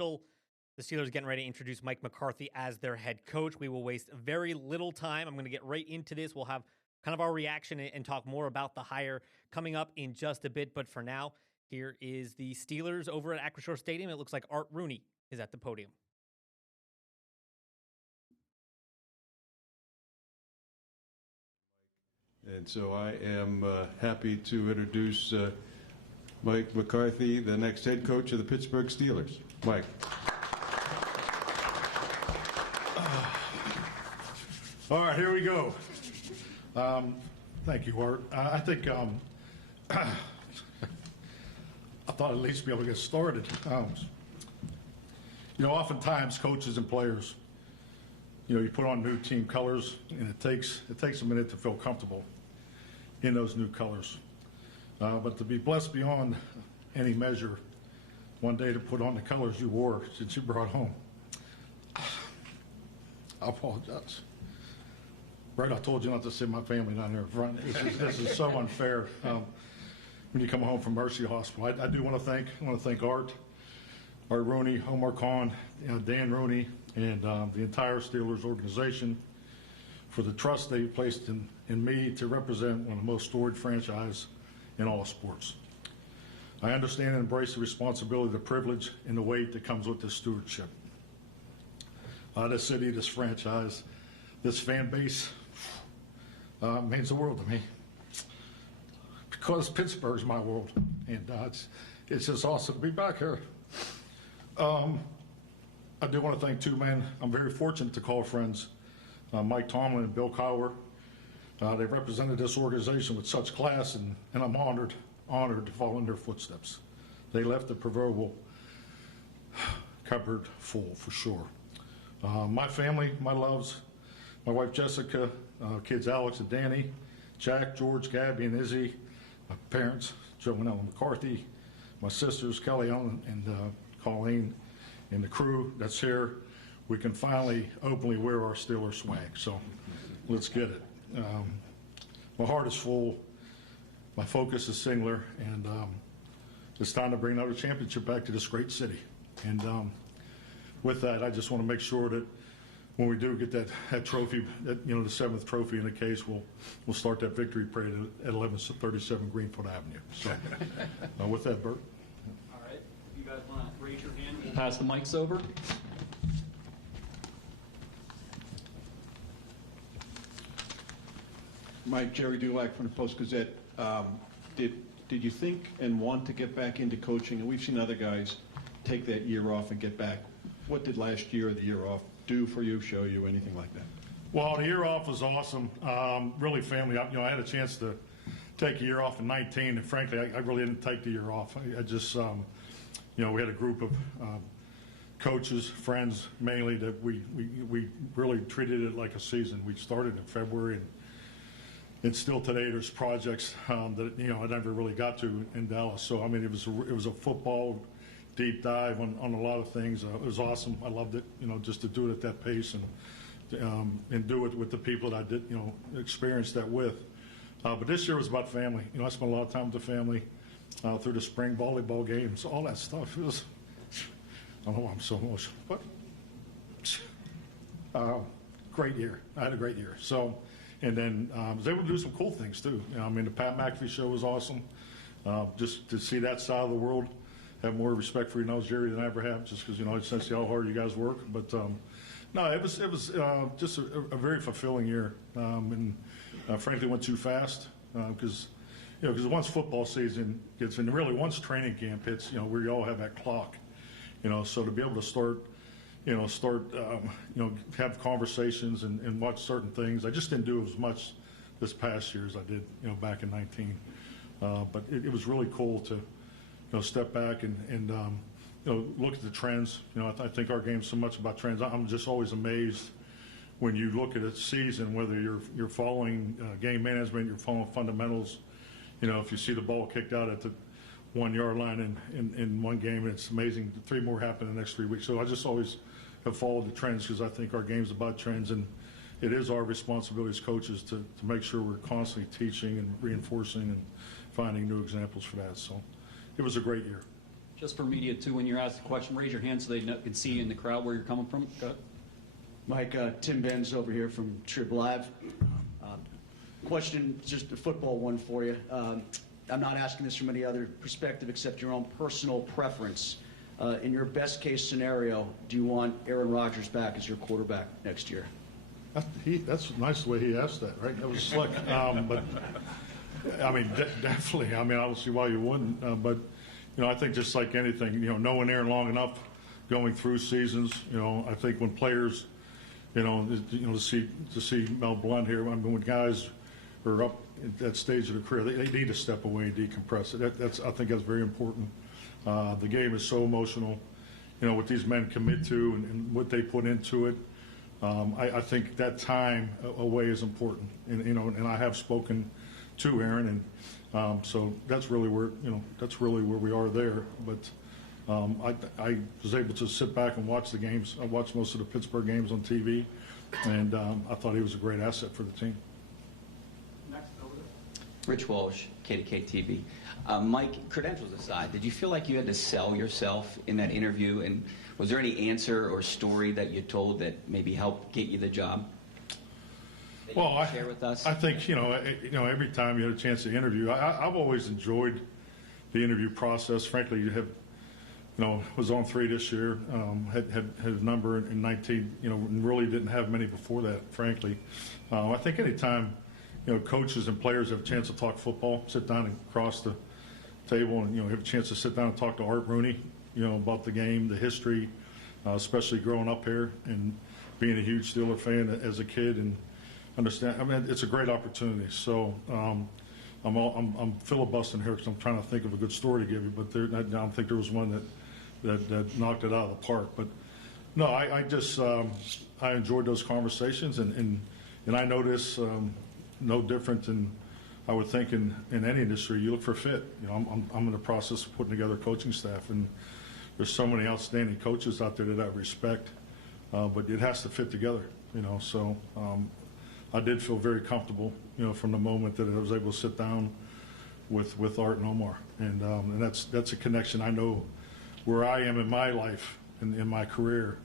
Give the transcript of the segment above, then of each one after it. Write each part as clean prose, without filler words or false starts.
official. The Steelers getting ready to introduce Mike McCarthy as their head coach. We will waste very little time. I'm going to get right into this. We'll have kind of our reaction and talk more about the hire coming up in just a bit. But for now, here is the Steelers over at Acrisure Stadium. It looks like Art Rooney is at the podium. And so I am happy to introduce Mike McCarthy, the next head coach of the Pittsburgh Steelers. Mike. All right, here we go. Thank you, Art. I think I thought I'd at least be able to get started. Oftentimes coaches and players, you put on new team colors, and it takes a minute to feel comfortable in those new colors. But to be blessed beyond any measure, one day to put on the colors you wore since you brought home. I apologize. Right, I told you not to sit my family down here in front. This is so unfair. When you come home from Mercy Hospital, I do want to thank Art Rooney, Omar Khan, Dan Rooney, and the entire Steelers organization for the trust they placed in me to represent one of the most storied franchises in all of sports. I understand and embrace the responsibility, the privilege, and the weight that comes with this stewardship. This city, this franchise, this fan base means the world to me because Pittsburgh's my world, and it's just awesome to be back here. I do want to thank two men. I'm very fortunate to call friends, Mike Tomlin and Bill Cowher. They represented this organization with such class, and I'm honored to follow in their footsteps. They left the proverbial cupboard full, for sure. My family, my loves, my wife Jessica, kids Alex and Danny, Jack, George, Gabby, and Izzy, my parents, Joe and Ellen McCarthy, my sisters, Kelly, Ellen, and Colleen, and the crew that's here. We can finally openly wear our Steelers swag, so let's get it. My heart is full, my focus is singular, and it's time to bring another championship back to this great city. And with that, I just want to make sure that when we do get that trophy, the seventh trophy in the case, we'll start that victory parade at 1137 Greenfield Avenue. So with that, Bert. All right, if you guys want to raise your hand, we'll pass the mics over. Mike, Jerry Dulac from the Post-Gazette. Did you think and want to get back into coaching? And we've seen other guys take that year off and get back. What did last year or the year off do for you, show you, anything like that? Well, the year off was awesome. Really family. I had a chance to take a year off in 19, and frankly, I really didn't take the year off. I just, we had a group of coaches, friends mainly, that we really treated it like a season. We started in February, and still today there's projects that I never really got to in Dallas. So I mean, it was a football deep dive on a lot of things. It was awesome. I loved it. Just to do it at that pace and do it with the people that I did experience that with. But this year was about family. I spent a lot of time with the family through the spring volleyball games, all that stuff. It was, I don't know why I'm so emotional, but great year. I had a great year. So. And then I was able to do some cool things too. The Pat McAfee show was awesome. Just to see that side of the world, have more respect for Jerry than I ever have, just because I just see how hard you guys work. But no, it was just a very fulfilling year, and frankly went too fast because once football season gets in, really once training camp hits, we all have that clock, so to be able to start have conversations and watch certain things. I just didn't do as much this past year as I did, back in 19. But it was really cool to, step back and look at the trends. I think our game's so much about trends. I'm just always amazed when you look at a season, whether you're following game management, you're following fundamentals. If you see the ball kicked out at the 1 yard line in one game, it's amazing. 3 more happen in the next 3 weeks. So I just always have followed the trends because I think our game's about trends, and it is our responsibility as coaches to make sure we're constantly teaching and reinforcing and finding new examples for that. So it was a great year. Just for media too, when you're asked a question, raise your hand so they can see in the crowd where you're coming from. Go ahead. Mike, Tim Benz over here from Trib Live. Question, just a football one for you. I'm not asking this from any other perspective except your own personal preference. In your best case scenario, do you want Aaron Rodgers back as your quarterback next year? That's nice the way he asked that, right? That was slick. But, I mean, definitely. I mean, I don't see why you wouldn't. But, you know, I think just like anything, you know, knowing Aaron long enough, going through seasons, you know, I think when players, to see Mel Blunt here, I mean, when guys are up at that stage of their career, they need to step away and decompress. I think that's very important. The game is so emotional, you know, what these men commit to and what they put into it. I think that time away is important, and you know, and I have spoken to Aaron, and so that's really where we are there. But I was able to sit back and watch the games. I watched most of the Pittsburgh games on TV, and I thought he was a great asset for the team. Next, over there. Rich Walsh, KDK TV. Mike, credentials aside, did you feel like you had to sell yourself in that interview? And was there any answer or story that you told that maybe helped get you the job? Well, share with us? I think, every time you had a chance to interview, I've always enjoyed the interview process. Frankly, you have, was on 3 this year, had a number in 19, and really didn't have many before that, frankly. I think anytime, coaches and players have a chance to talk football, sit down and cross the table and, have a chance to sit down and talk to Art Rooney, about the game, the history, especially growing up here and being a huge Steeler fan as a kid and understand. I mean, it's a great opportunity. So I'm filibustering here because I'm trying to think of a good story to give you, but I don't think there was one that knocked it out of the park. But no, I just I enjoyed those conversations, and I know this no different than I would think in any industry. You look for fit. I'm in the process of putting together a coaching staff, and there's so many outstanding coaches out there that I respect, but it has to fit together. So I did feel very comfortable, from the moment that I was able to sit down with Art and Omar, and that's a connection. I know where I am in my life and in my career.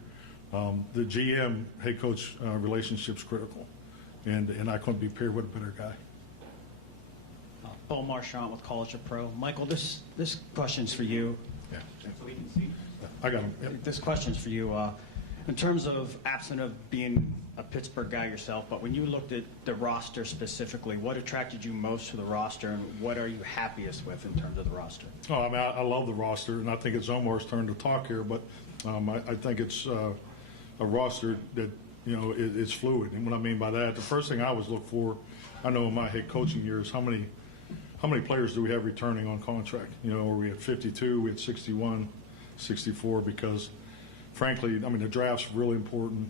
The GM head coach relationship's critical, and I couldn't be paired with a better guy. Paul Marchant with College of Pro. Michael, this question's for you. Yeah, So we can see. I got him. Yep. This question's for you. In terms of absent of being a Pittsburgh guy yourself, but when you looked at the roster specifically, what attracted you most to the roster, and what are you happiest with in terms of the roster? Oh, I mean, I love the roster, and I think it's Omar's turn to talk here, but I think it's a roster that, is fluid. And what I mean by that, the first thing I always look for, I know in my head coaching years, how many players do we have returning on contract? Where we had 52, we had 61, 64, because frankly, I mean, the draft's really important.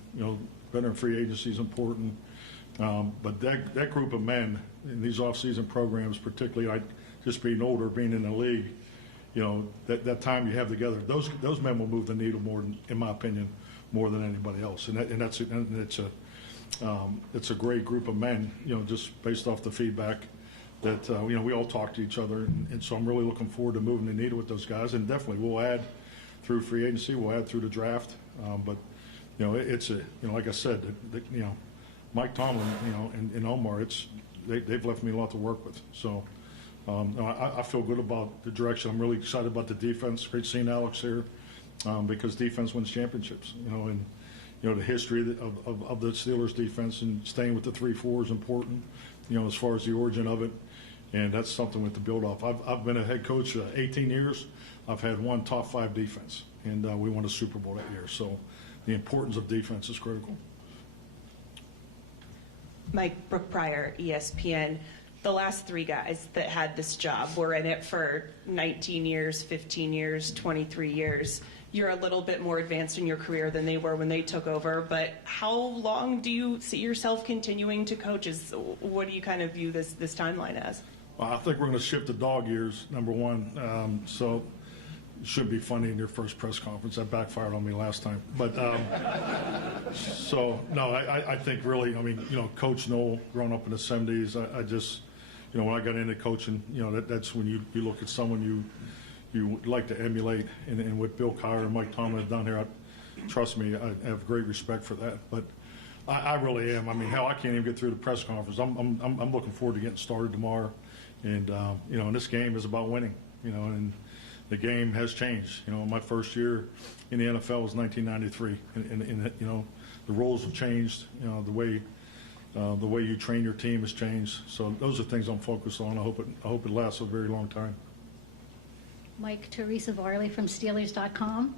Veteran free agency is important. But that group of men in these off-season programs, particularly just being older, being in the league, that time you have together, those men will move the needle more, in my opinion, more than anybody else. And it's a great group of men, just based off the feedback that, we all talk to each other. And so I'm really looking forward to moving the needle with those guys. And definitely we'll add through free agency, we'll add through the draft. But, it's like I said, Mike Tomlin, and Omar, they've left me a lot to work with. So I feel good about the direction. I'm really excited about the defense. Great seeing Alex here because defense wins championships, and, the history of the Steelers defense and staying with the 3-4 is important, as far as the origin of it. And that's something we have to build off. I've been a head coach 18 years. I've had one top 5 defense, and we won a Super Bowl that year. So the importance of defense is critical. Mike, Brooke Pryor, ESPN. The last 3 guys that had this job were in it for 19 years, 15 years, 23 years. You're a little bit more advanced in your career than they were when they took over, but how long do you see yourself continuing to coach? What do you kind of view this timeline as? Well, I think we're going to shift the dog years, number one. So it should be funny in your first press conference. That backfired on me last time. But so, no, I think really, I mean, Coach Noel, growing up in the 70s, I just, when I got into coaching, that's when you look at someone you you would like to emulate. And what Bill Cowher and Mike Tomlin have done here, trust me, I have great respect for that. But I really am. I mean, hell, I can't even get through the press conference. I'm looking forward to getting started tomorrow. And, and this game is about winning, and the game has changed. My first year in the NFL was 1993. And the rules have changed. The way you train your team has changed. So those are things I'm focused on. I hope it lasts a very long time. Mike, Teresa Varley from Steelers.com.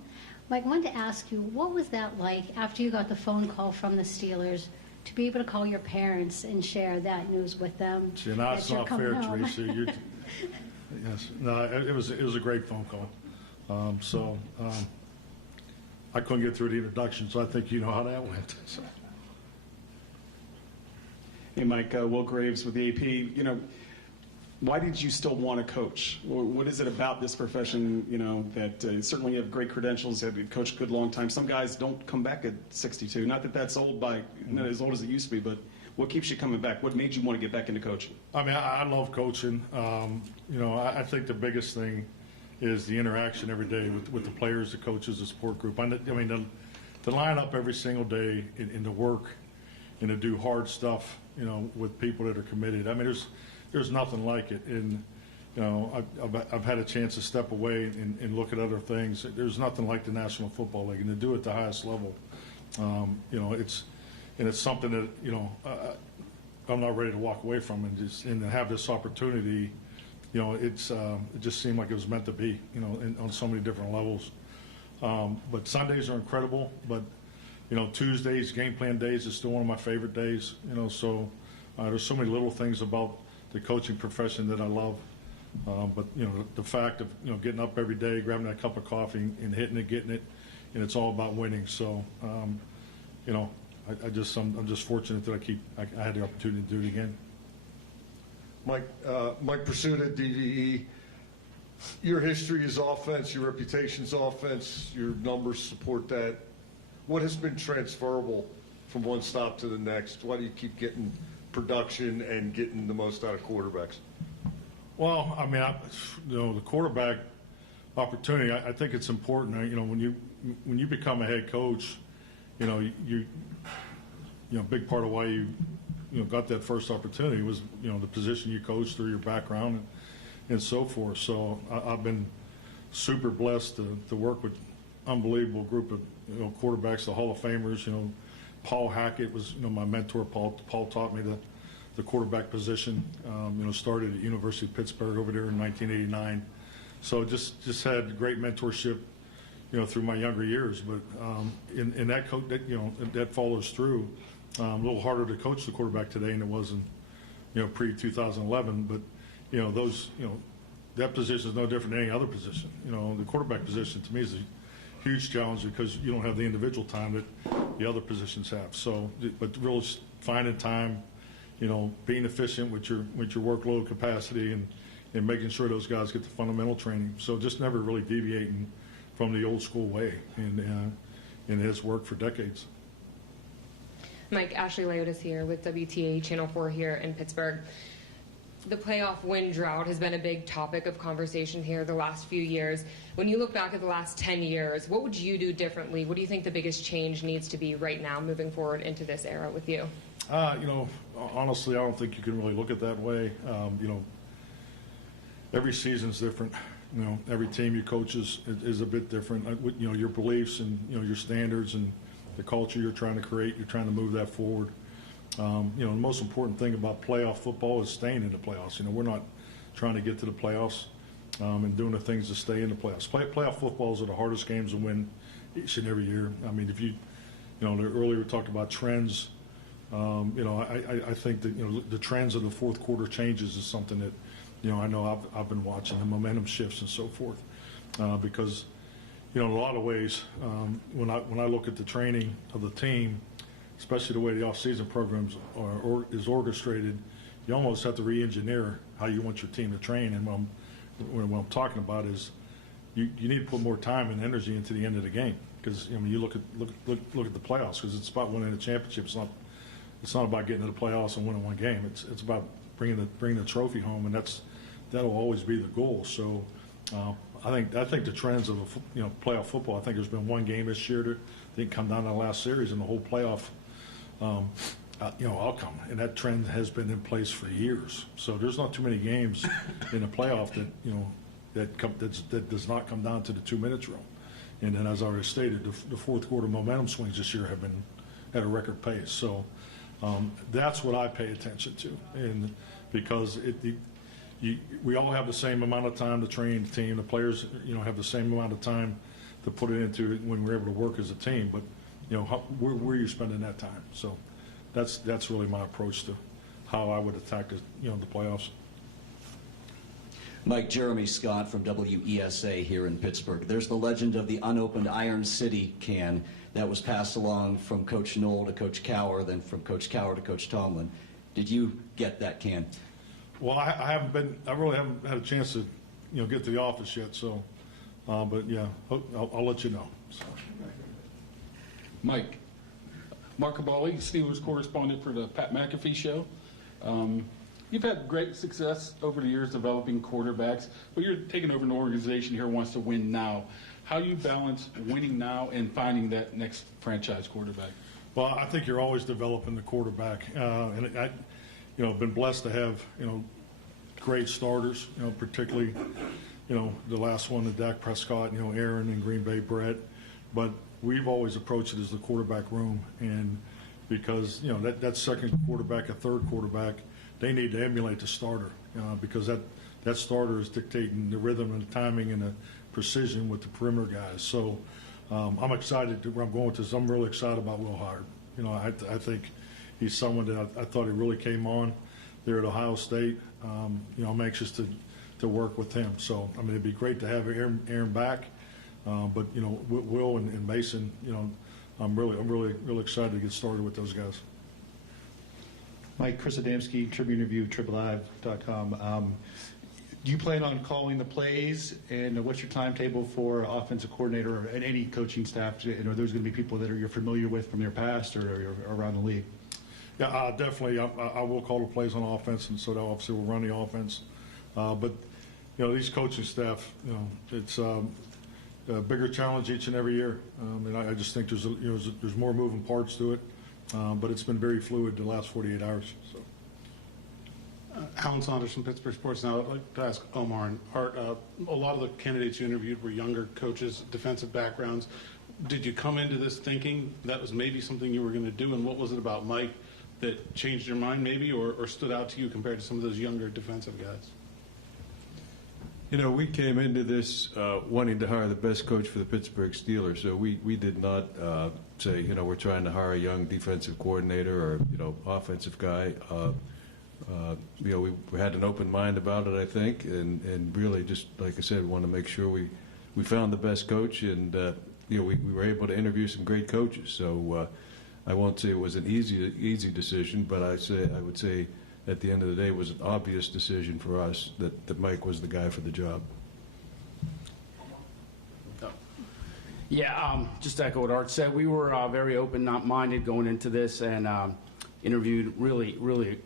Mike, I wanted to ask you, what was that like after you got the phone call from the Steelers to be able to call your parents and share that news with them? See, now it's not fair, Teresa. Yes, no, it was a great phone call. I couldn't get through the introduction, so I think you know how that went. So. Hey, Mike, Will Graves with the AP. Why did you still want to coach? What is it about this profession, that certainly you have great credentials, have coached a good long time. Some guys don't come back at 62. Not that that's old not as old as it used to be, but what keeps you coming back? What made you want to get back into coaching? I mean, I love coaching. I think the biggest thing is the interaction every day with the players, the coaches, the support group. I mean, to line up every single day and to work and to do hard stuff, with people that are committed. I mean, there's nothing like it. And, I've had a chance to step away and look at other things. There's nothing like the National Football League, and to do it at the highest level, it's something that, I'm not ready to walk away from, and to have this opportunity, it just seemed like it was meant to be, on so many different levels. But Sundays are incredible, but Tuesdays, game plan days, is still one of my favorite days. So there's so many little things about the coaching profession that I love. But the fact of getting up every day, grabbing that cup of coffee, and hitting it, getting it, and it's all about winning. So I'm just fortunate that I had the opportunity to do it again. Mike Pursuta, DVE. Your history is offense, your reputation's offense, your numbers support that. What has been transferable from one stop to the next? Why do you keep getting production and getting the most out of quarterbacks? Well, I mean, the quarterback opportunity, I think it's important. When you become a head coach, you big part of why you got that first opportunity was the position you coached through your background and so forth. So I've been super blessed to work with unbelievable group of quarterbacks, the Hall of Famers. Paul Hackett was my mentor. Paul taught me the quarterback position. Started at University of Pittsburgh over there in 1989. So just had great mentorship, through my younger years. But in that that follows through. A little harder to coach the quarterback today than it was in pre-2011. But that position is no different than any other position. The quarterback position to me is a huge challenge because you don't have the individual time that the other positions have. So, but really finding time, being efficient with your workload capacity and making sure those guys get the fundamental training. So just never really deviating from the old school way, and it's worked for decades. Mike, Ashley Leotis here with WTA Channel 4 here in Pittsburgh. The playoff win drought has been a big topic of conversation here the last few years. When you look back at the last 10 years, what would you do differently? What do you think the biggest change needs to be right now moving forward into this era with you? Honestly, I don't think you can really look at it that way. Every season's different. Every team you coach is a bit different. Your beliefs and, your standards and the culture you're trying to create, you're trying to move that forward. The most important thing about playoff football is staying in the playoffs. We're not trying to get to the playoffs and doing the things to stay in the playoffs. Playoff footballs are the hardest games to win each and every year. I mean, if earlier we talked about trends. I think that the trends of the fourth quarter changes is something that I know I've been watching, the momentum shifts and so forth, because in a lot of ways when I look at the training of the team, especially the way the off-season programs is orchestrated, you almost have to re-engineer how you want your team to train. And what I'm talking about is you need to put more time and energy into the end of the game, because you look at the playoffs, because it's about winning a championship. It's not about getting to the playoffs and winning one game. It's about bringing the trophy home, and that'll always be the goal. So I think the trends of playoff football. I think there's been one game this year that didn't come down to the last series in the whole playoff outcome, and that trend has been in place for years. So there's not too many games in the playoff that does not come down to the 2-minute drill. And then, as I already stated, the fourth quarter momentum swings this year have been at a record pace. So that's what I pay attention to, and because we all have the same amount of time to train the team. The players, have the same amount of time to put it into it when we're able to work as a team. But where are you spending that time? So that's really my approach to how I would attack the playoffs. Mike, Jeremy Scott from WESA here in Pittsburgh. There's the legend of the unopened Iron City can that was passed along from Coach Knoll to Coach Cower, then from Coach Cower to Coach Tomlin. Did you get that can? Well, I really haven't had a chance to, get to the office yet. So, but yeah, I'll let you know. So. Mike, Mark Cabali, Steelers correspondent for the Pat McAfee Show. You've had great success over the years developing quarterbacks, but you're taking over an organization here that wants to win now. How do you balance winning now and finding that next franchise quarterback? Well, I think you're always developing the quarterback, and I've been blessed to have great starters, particularly the last one, the Dak Prescott, Aaron and Green Bay Brett, but we've always approached it as the quarterback room, and because that second quarterback, a third quarterback, they need to emulate the starter because that starter is dictating the rhythm and the timing and the precision with the perimeter guys. So I'm excited where I'm going with this. I'm really excited about Will Howard. I think he's someone that I thought he really came on there at Ohio State. I'm anxious to work with him. So I mean, it'd be great to have Aaron back, but Will and Mason, I'm really excited to get started with those guys. Mike, Chris Adamski, Tribune Review, TribleLive.com. Do you plan on calling the plays, and what's your timetable for offensive coordinator and any coaching staff? And are those going to be people that you're familiar with from your past or around the league? Yeah, definitely. I will call the plays on offense, and so that obviously will run the offense. But these coaching staff, it's a bigger challenge each and every year, and I just think there's more moving parts to it. But it's been very fluid the last 48 hours. So. Alan Saunders from Pittsburgh Sports Now. I'd like to ask Omar and Art, a lot of the candidates you interviewed were younger coaches, defensive backgrounds. Did you come into this thinking that was maybe something you were going to do, and what was it about Mike that changed your mind maybe or stood out to you compared to some of those younger defensive guys? We came into this wanting to hire the best coach for the Pittsburgh Steelers, so we did not say, we're trying to hire a young defensive coordinator or, offensive guy. We had an open mind about it, I think, and really just, like I said, we want to make sure we found the best coach, and, we were able to interview some great coaches. So I won't say it was an easy decision, but I would say at the end of the day, it was an obvious decision for us that Mike was the guy for the job. Yeah, just to echo what Art said, we were very open-minded going into this and interviewed really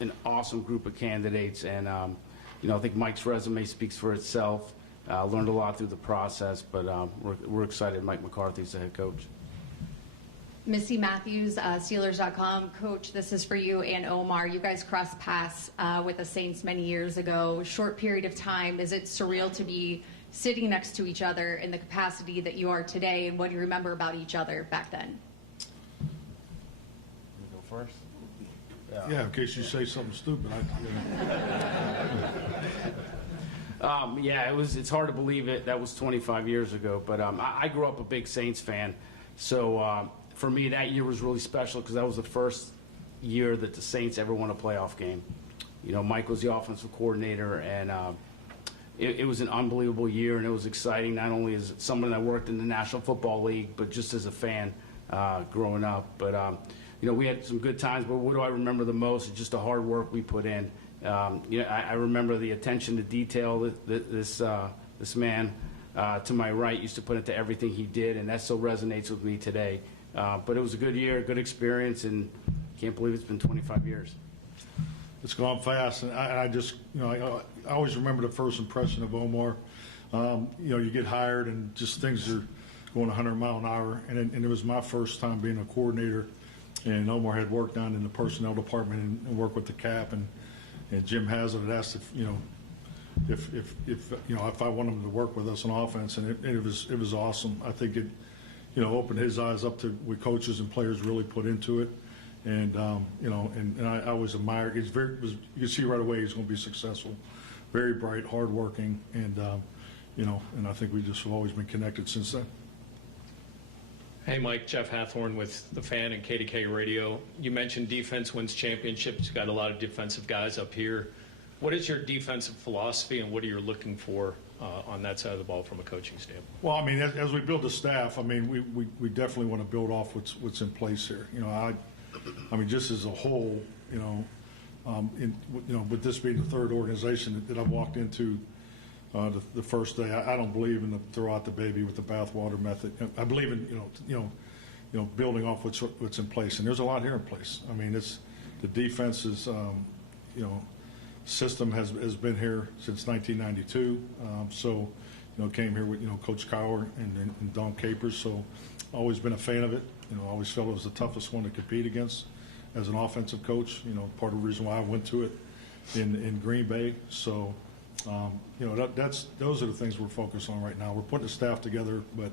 an awesome group of candidates. And, I think Mike's resume speaks for itself. Learned a lot through the process, but we're excited Mike McCarthy's the head coach. Missy Matthews, Steelers.com. Coach, this is for you and Omar. You guys crossed paths with the Saints many years ago. Short period of time. Is it surreal to be sitting next to each other in the capacity that you are today, and what do you remember about each other back then? You go first? Yeah, in case you say something stupid. It's hard to believe it. That was 25 years ago, but I grew up a big Saints fan, so for me, that year was really special because that was the first year that the Saints ever won a playoff game. Mike was the offensive coordinator, and it was an unbelievable year, and it was exciting, not only as someone that worked in the National Football League, but just as a fan growing up. But, we had some good times, but what do I remember the most is just the hard work we put in. I remember the attention to detail that this man to my right used to put into everything he did, and that still resonates with me today. But it was a good year, a good experience, and can't believe it's been 25 years. It's gone fast, and I just, I always remember the first impression of Omar. You get hired and just things are going 100 mile an hour. And it was my first time being a coordinator, and Omar had worked down in the personnel department and worked with the cap, and Jim Haslett had asked if I wanted him to work with us on offense, and it was awesome. I think it opened his eyes up to what coaches and players really put into it, and I always admire. You can see right away he's going to be successful, very bright, hardworking, and I think we just have always been connected since then. Hey, Mike, Jeff Hathorn with The Fan and KDK Radio. You mentioned defense wins championships. You've got a lot of defensive guys up here. What is your defensive philosophy, and what are you looking for on that side of the ball from a coaching standpoint? Well, I mean, as we build the staff, I mean, we definitely want to build off what's in place here. I mean, just as a whole, with this being the third organization that I've walked into the first day, I don't believe in the throw out the baby with the bathwater method. I believe in building off what's in place, and there's a lot here in place. I mean, the defense is system has been here since 1992. Came here with Coach Cower and Don Capers. So always been a fan of it. Always felt it was the toughest one to compete against as an offensive coach. Part of the reason why I went to it in Green Bay. So those are the things we're focused on right now. We're putting the staff together, but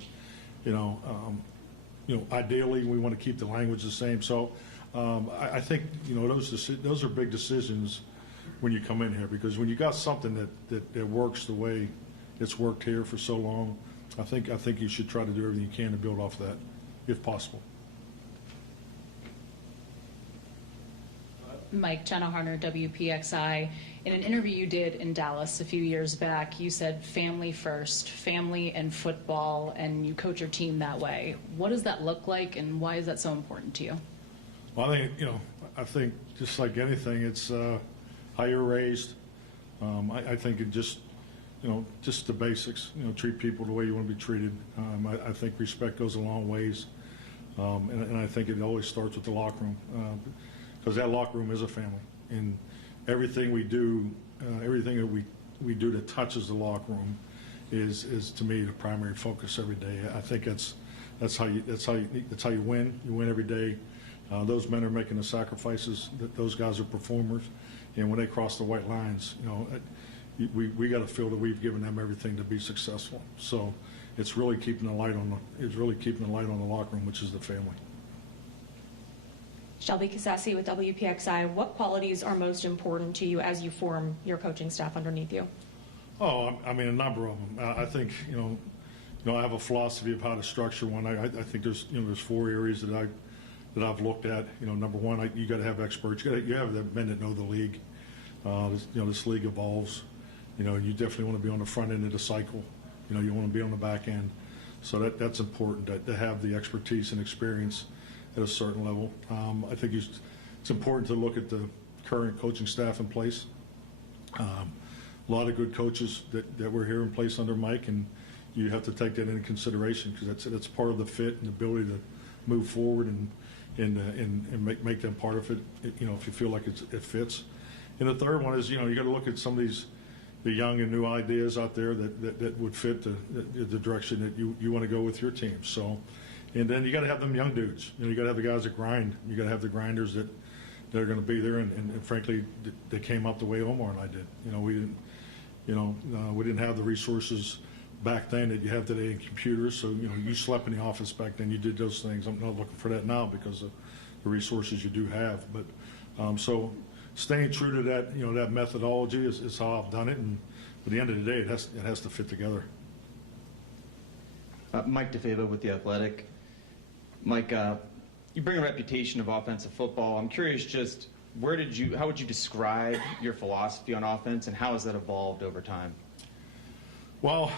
ideally we want to keep the language the same. So I think those are big decisions when you come in here, because when you got something that works the way it's worked here for so long, I think you should try to do everything you can to build off that, if possible. Mike, Jenna Harner, WPXI. In an interview you did in Dallas a few years back, you said family first, family and football, and you coach your team that way. What does that look like, and why is that so important to you? Well, I think just like anything, it's how you're raised. I think it just the basics. Treat people the way you want to be treated. I think respect goes a long ways, and I think it always starts with the locker room, because that locker room is a family, and everything we do, everything that we do that touches the locker room, is to me the primary focus every day. I think that's how you win. You win every day. Those men are making the sacrifices. Those guys are performers. And when they cross the white lines, we got to feel that we've given them everything to be successful. So it's really keeping the light on the locker room, which is the family. Shelby Casassi with WPXI. What qualities are most important to you as you form your coaching staff underneath you? Oh, I mean, a number of them. I think I have a philosophy of how to structure one. I think there's 4 areas that I've looked at. Number one, you got to have experts. You have the men that know the league. This league evolves. You definitely want to be on the front end of the cycle. You want to be on the back end. So that's important to have the expertise and experience at a certain level. I think it's important to look at the current coaching staff in place. A lot of good coaches that were here in place under Mike, and you have to take that into consideration, because that's part of the fit and the ability to move forward and make them part of it, if you feel like it fits. And the third one is, you got to look at some of the young and new ideas out there that would fit the direction that you want to go with your team. So, and then you got to have them young dudes. You got to have the guys that grind. You got to have the grinders that are going to be there. And frankly, they came up the way Omar and I did. We didn't have the resources back then that you have today in computers. So, you slept in the office back then. You did those things. I'm not looking for that now because of the resources you do have. But so staying true to that, that methodology is how I've done it. And at the end of the day, it has to fit together. Mike DeFava with The Athletic. Mike, you bring a reputation of offensive football. I'm curious, just how would you describe your philosophy on offense, and how has that evolved over time? Well,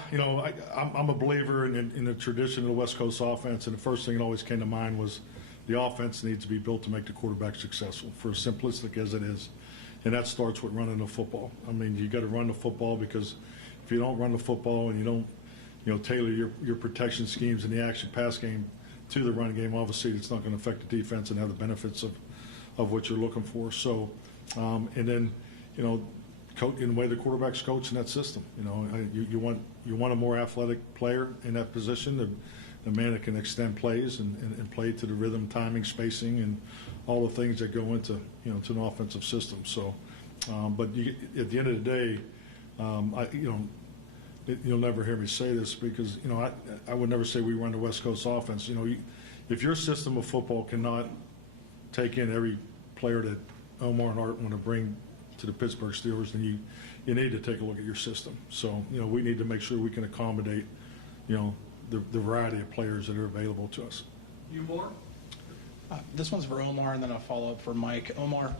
I'm a believer in the tradition of the West Coast offense, and the first thing that always came to mind was the offense needs to be built to make the quarterback successful, for as simplistic as it is. And that starts with running the football. I mean, you got to run the football, because if you don't run the football and you don't tailor your protection schemes in the action pass game to the run game, obviously it's not going to affect the defense and have the benefits of what you're looking for. So, and then, in the way the quarterback's coached in that system. You want a more athletic player in that position, the man that can extend plays and play to the rhythm, timing, spacing, and all the things that go into to an offensive system. So, but at the end of the day, you'll never hear me say this because I would never say we run the West Coast offense. If your system of football cannot take in every player that Omar and Art want to bring to the Pittsburgh Steelers, then you need to take a look at your system. So we need to make sure we can accommodate the variety of players that are available to us. You more? This one's for Omar, and then a follow-up for Mike. Omar,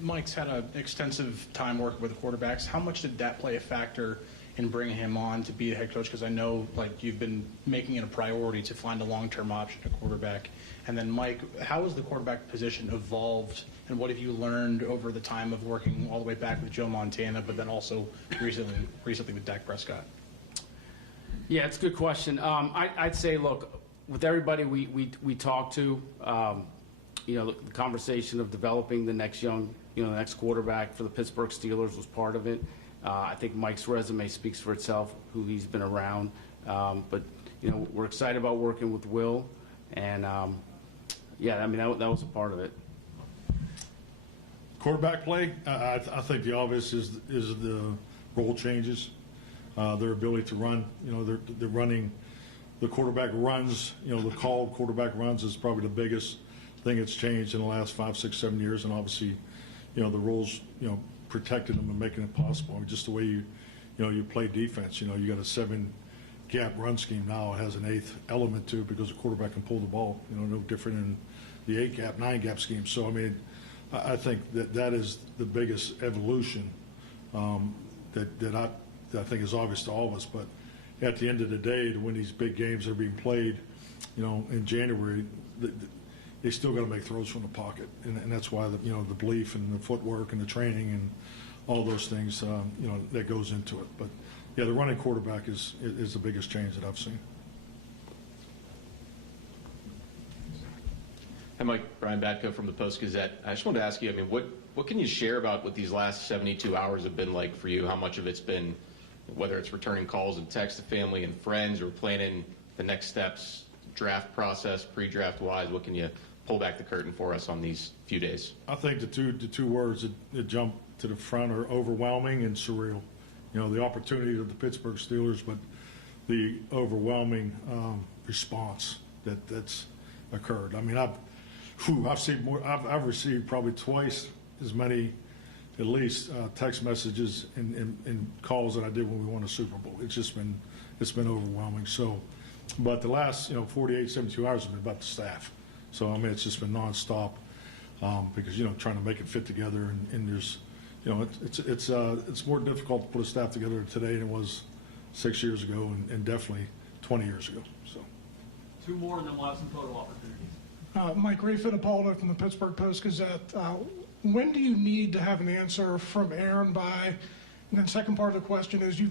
Mike's had an extensive time working with quarterbacks. How much did that play a factor in bringing him on to be the head coach? Because I know you've been making it a priority to find a long-term option at quarterback. And then Mike, how has the quarterback position evolved, and what have you learned over the time of working all the way back with Joe Montana, but then also recently with Dak Prescott? Yeah, it's a good question. I'd say, look, with everybody we talk to, the conversation of developing the next the next quarterback for the Pittsburgh Steelers was part of it. I think Mike's resume speaks for itself, who he's been around. But we're excited about working with Will, and that was a part of it. Quarterback play, I think the obvious is the role changes, their ability to run. They're running. The quarterback runs, the called quarterback runs is probably the biggest thing that's changed in the last 5, 6, 7 years. And obviously, the rules, protected them and making it possible. Just the way you play defense. You got a 7-gap run scheme now. It has an 8th element to it because the quarterback can pull the ball. No different in the 8-gap, 9-gap scheme. So I think that is the biggest evolution that I think is obvious to all of us. But at the end of the day, when these big games are being played, in January, they still got to make throws from the pocket, and that's why the belief and the footwork and the training and all those things, that goes into it. But yeah, the running quarterback is the biggest change that I've seen. Hi, Mike. Brian Batko from the Post-Gazette. I just wanted to ask you, what can you share about what these last 72 hours have been like for you? How much of it's been, whether it's returning calls and texts to family and friends or planning the next steps, draft process, pre-draft wise? What can you pull back the curtain for us on these few days? I think the two words that jump to the front are overwhelming and surreal. The opportunity of the Pittsburgh Steelers, but the overwhelming response that's occurred. I've received probably twice as many, at least, text messages and calls that I did when we won a Super Bowl. It's been overwhelming. So, but the last 48, 72 hours have been about the staff. So it's just been nonstop because trying to make it fit together and there's it's more difficult to put a staff together today than it was 6 years ago and definitely 20 years ago. So. Two more, and then we'll have some photo opportunities. Mike Ray Fittipaldo from the Pittsburgh Post-Gazette. When do you need to have an answer from Aaron by? And then second part of the question is, you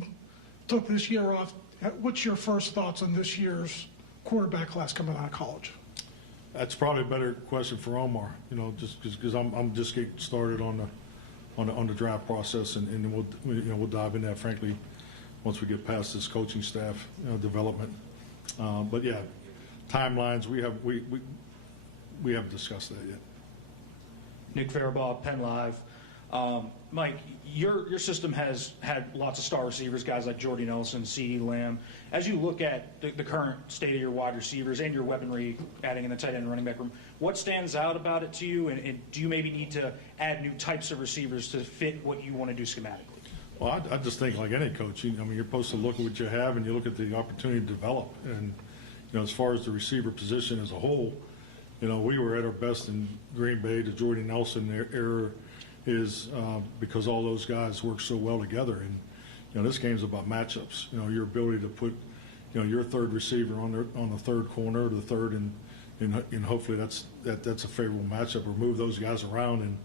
took this year off. What's your first thoughts on this year's quarterback class coming out of college? That's probably a better question for Omar. Just because I'm just getting started on the draft process, and we'll dive in that frankly once we get past this coaching staff development. But yeah, timelines we haven't discussed that yet. Nick Faribault, Penn Live. Mike, your system has had lots of star receivers, guys like Jordy Nelson, CeeDee Lamb. As you look at the current state of your wide receivers and your weaponry, adding in the tight end and running back room, what stands out about it to you, and do you maybe need to add new types of receivers to fit what you want to do schematically? Well, I just think like any coach, you're supposed to look at what you have and you look at the opportunity to develop. And as far as the receiver position as a whole, we were at our best in Green Bay. The Jordy Nelson era is because all those guys work so well together. And this game's about matchups. Your ability to put your third receiver on the third corner, or the third, and hopefully that's a favorable matchup, or move those guys around. And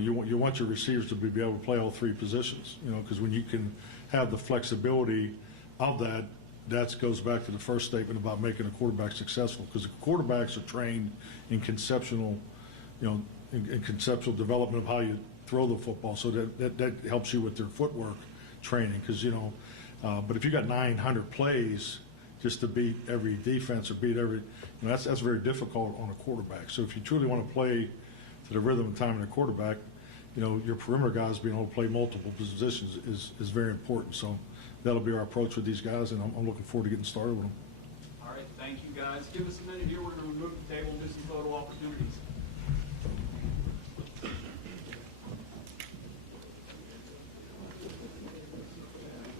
you want your receivers to be able to play all three positions. Because when you can have the flexibility of that. That goes back to the first statement about making a quarterback successful, because the quarterbacks are trained in conceptual, in conceptual development of how you throw the football. So that helps you with their footwork training because, but if you got 900 plays just to beat every defense or beat every, that's very difficult on a quarterback. So if you truly want to play to the rhythm and time of the quarterback, your perimeter guys being able to play multiple positions is very important. So that'll be our approach with these guys, and I'm looking forward to getting started with them. All right, thank you guys. Give us a minute here. We're going to remove the table and do some photo opportunities.